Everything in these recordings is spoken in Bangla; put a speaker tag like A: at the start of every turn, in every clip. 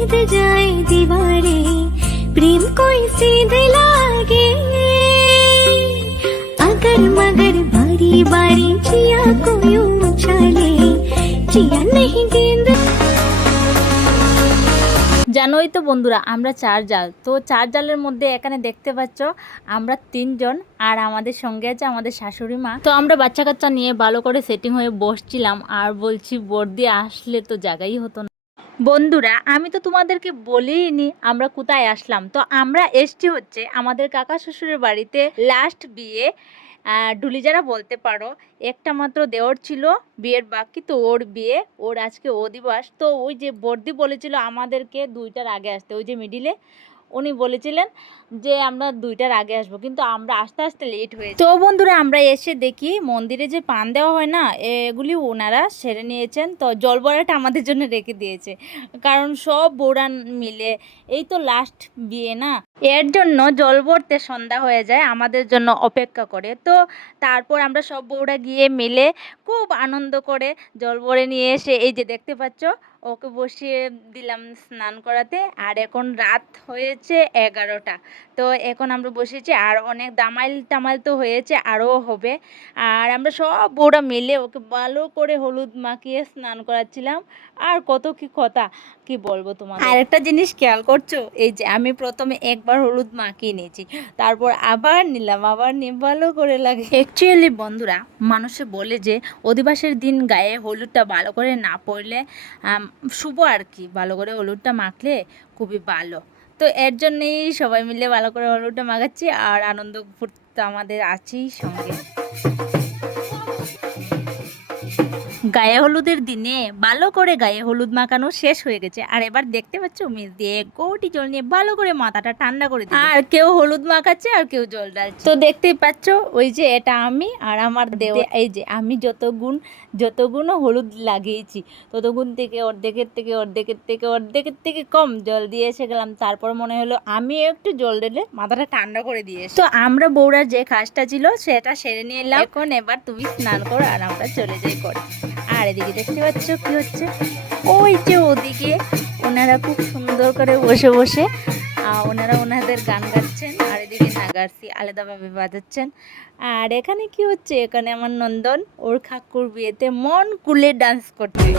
A: नींद जाए दीवारे प्रेम कोई सीध लागे अगर मगर बारी बारी जिया को यूं उछाले जिया नहीं गेंद
B: জানোই তো বন্ধুরা আমরা চার জাল তো চার জালের মধ্যে এখানে দেখতে পাচ্ছ আমরা তিনজন আর আমাদের সঙ্গে আছে আমাদের শাশুড়ি মা তো আমরা বাচ্চা কাচ্চা নিয়ে ভালো করে সেটিং হয়ে বসছিলাম আর বলছি বর্দি আসলে তো জায়গাই হতো না বন্ধুরা, আমি তো তোমাদেরকে বলিনি আমরা কোথায় আসলাম। তো আমরা এসছি হচ্ছে আমাদের কাকা শ্বশুরের বাড়িতে লাস্ট বিয়ে। ডুলি ডুলিজারা বলতে পারো, একটা মাত্র দেওর ছিল, বিয়ের বাকি তো ওর বিয়ে, ওর আজকে অধিবাস তো ওই যে বর্দি বলেছিল আমাদেরকে দুইটার আগে আসতে, ওই যে মিডিলে উনি বলেছিলেন যে আমরা দুইটার আগে আসব, কিন্তু আমরা আস্তে আস্তে লেট হয়ে তো বন্ধুরা, আমরা এসে দেখি মন্দিরে যে পান দেওয়া হয় না, এগুলি ওনারা সেরে নিয়েছেন। তো জল বড়াটা আমাদের জন্য রেখে দিয়েছে। কারণ সব বৌরা মিলে, এই তো লাস্ট বিয়ে না? এর জন্য জল ভরতে সন্ধ্যা হয়ে যায়, আমাদের জন্য অপেক্ষা করে। তো তারপর আমরা সব বউরা গিয়ে মিলে খুব আনন্দ করে জল ভরে নিয়ে এসে, এই যে দেখতে পাচ্ছ, ওকে বসিয়ে দিলাম স্নান করাতে। আর এখন রাত হয়েছে এগারোটা। তো এখন আমরা বসেছি, আর অনেক দামাইল টামাইল তো হয়েছে, আরও হবে। আর আমরা সব বউরা মিলে ওকে ভালো করে হলুদ মাখিয়ে স্নান করাচ্ছিলাম। আর কত কি কথা, কি বলব তোমার আর একটা জিনিস খেয়াল করছ, এই যে আমি প্রথমে একবার হলুদ মাখিয়ে নিয়েছি। তারপর আবার নিলাম, আবার নিয়ে ভালো করে লাগে। অ্যাকচুয়ালি বন্ধুরা, মানুষে বলে যে অধিবাসের দিন গায়ে হলুদটা ভালো করে না পড়লে শুভ আর কি, ভালো করে হলুদটা মাখলে খুবই ভালো। তো এর জন্যেই সবাই মিলে ভালো করে হলুদটা মাখাচ্ছি আর আনন্দ ফুর্তি আমাদের আছেই সঙ্গে। গায়ে হলুদের দিনে ভালো করে গায়ে হলুদ মাখানো শেষ হয়ে গেছে। আর এবার দেখতে পাচ্ছ মেজ দিয়ে কোটি জল নিয়ে ভালো করে মাথাটা ঠান্ডা করে আর কেউ হলুদ মাখাচ্ছে আর কেউ জল ডালছে তো দেখতেই পাচ্ছ ওই যে এটা আমি আর আমার দেও এই যে আমি যত গুণ যত গুণও হলুদ লাগিয়েছি তত গুণ থেকে অর্ধেকের থেকে অর্ধেকের থেকে অর্ধেকের থেকে কম জল দিয়ে এসে গেলাম। তারপর মনে হলো আমি একটু জল ঢেলে মাথাটা ঠান্ডা করে দিয়ে তো আমরা বৌড়ার যে কাজটা ছিল সেটা সেরে নিয়ে এলাম। এখন এবার তুমি স্নান করো আর আমরা চলে যাই করে আর এদিকে দেখতে পাচ্ছ কি হচ্ছে? ওই যে ওদিকে ওনারা খুব সুন্দর করে বসে বসে ওনারা ওনাদের গান গাচ্ছেন আর এদিকে নাগারসি আলাদাভাবে বাজাচ্ছেন। আর এখানে কি হচ্ছে? এখানে আমার নন্দন, ওর খাকুর বিয়েতে মন কুলে ডান্স করছে।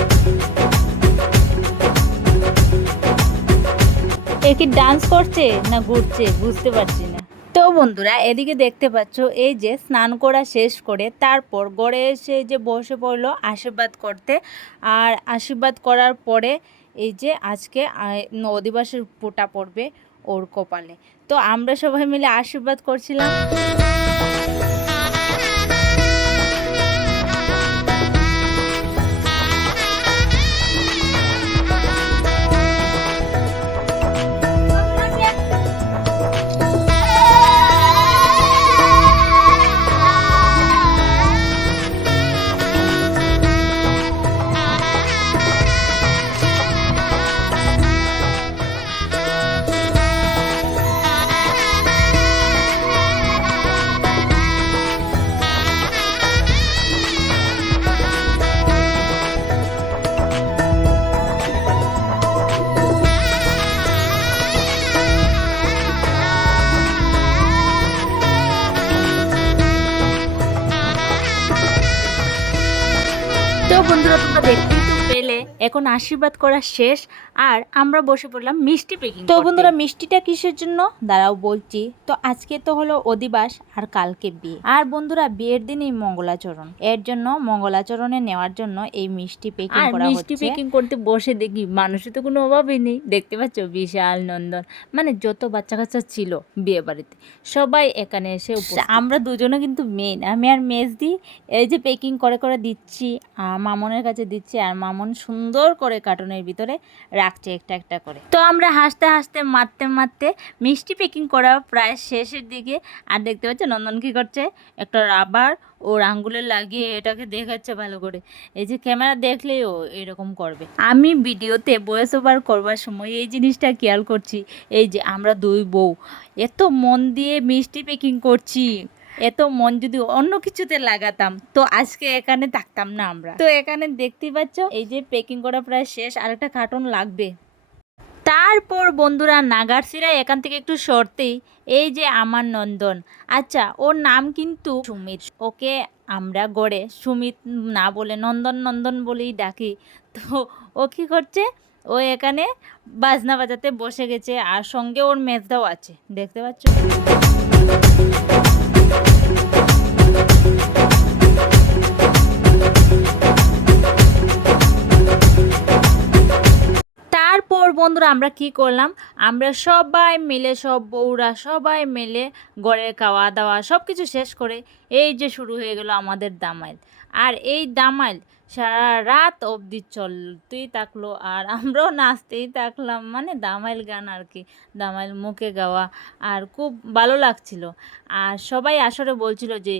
B: এ কি ডান্স করছে না ঘুরছে? বুঝতে পারছি তো বন্ধুরা, এদিকে দেখতে পাচ্ছ, এই যে স্নান করা শেষ করে তারপর গড়ে এসে যে বসে পড়ল আশীর্বাদ করতে। আর আশীর্বাদ করার পরে এই যে আজকে অধিবাসের পোটা পড়বে ওর কপালে। তো আমরা সবাই মিলে আশীর্বাদ করছিলাম। তো বন্ধুরা তোমরা দেখতেই তো পেলে এখন আশীর্বাদ করা শেষ আর আমরা বসে পড়লাম মিষ্টি পেকিং তো বন্ধুরা মিষ্টিটা কিসের জন্য? দাঁড়াও বলছি। তো আজকে তো হলো অধিবাস আর কালকে বিয়ে। আর বন্ধুরা বিয়ের দিনই মঙ্গলাচরণ। এর জন্য মঙ্গলাচরণে নেওয়ার জন্য এই মিষ্টি পেকিং
C: আর
B: করা
C: মিষ্টি পেকিং করতে বসে দেখি মানুষের তো কোনো অভাবই নেই। দেখতে পাচ্ছ বিশাল নন্দন।
B: মানে যত বাচ্চা কাচ্চা ছিল বিয়ে বাড়িতে সবাই এখানে এসে আমরা দুজনে কিন্তু মেন আমি আর মেজ দিই এই যে পেকিং করে করে দিচ্ছি মামনের কাছে দিচ্ছি আর মামন সুন্দর করে কার্টুনের ভিতরে রাখছে একটা একটা করে। তো আমরা হাসতে হাসতে, মারতে মারতে মিষ্টি পেকিং করা প্রায় শেষের দিকে আর দেখতে পাচ্ছ নন্দন কী করছে? একটা রাবার ওর আঙ্গুলে লাগিয়ে এটাকে দেখাচ্ছে ভালো করে। এই যে ক্যামেরা দেখলেই ও এরকম করবে। আমি ভিডিওতে ভয়েস ওভার করবার সময় এই জিনিসটা খেয়াল করছি। এই যে আমরা দুই বউ, এত মন দিয়ে মিষ্টি পেকিং করছি। এত মন যদি অন্য কিছুতে লাগাতাম, তো আজকে এখানে থাকতাম না আমরা। তো এখানে দেখতেই পাচ্ছ, এই যে পেকিং করা প্রায় শেষ, আরেকটা কার্টুন লাগবে। তারপর বন্ধুরা নাগারসিরা এখান থেকে একটু সরতেই, এই যে আমার নন্দন। আচ্ছা ওর নাম কিন্তু সুমিত। ওকে আমরা গড়ে, সুমিত না বলে নন্দন নন্দন বলেই ডাকি। তো ও কী করছে, ও এখানে বাজনা বাজাতে বসে গেছে, আর সঙ্গে ওর মেজদাও আছে। দেখতে পাচ্ছ? আমরা কি করলাম? আমরা সবাই মিলে, সব বউরা সবাই মিলে গড়ের খাওয়া দাওয়া সব কিছু শেষ করে এই যে শুরু হয়ে গেল আমাদের দামাইল। আর এই দামাইল সারা রাত অবধি চলতেই থাকল। আর আমরাও নাচতেই থাকলাম। মানে দামাইল গান আর কি, দামাইল মুখে গাওয়া। আর খুব ভালো লাগছিল। আর সবাই আসরে বলছিল যে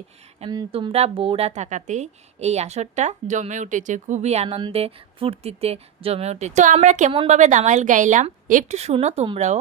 B: তোমরা বউরা থাকাতেই এই আসরটা জমে উঠেছে। খুবই আনন্দে, ফুর্তিতে জমে উঠেছে। তো আমরা কেমনভাবে দামাইল গাইলাম? একটু শুনো তোমরাও।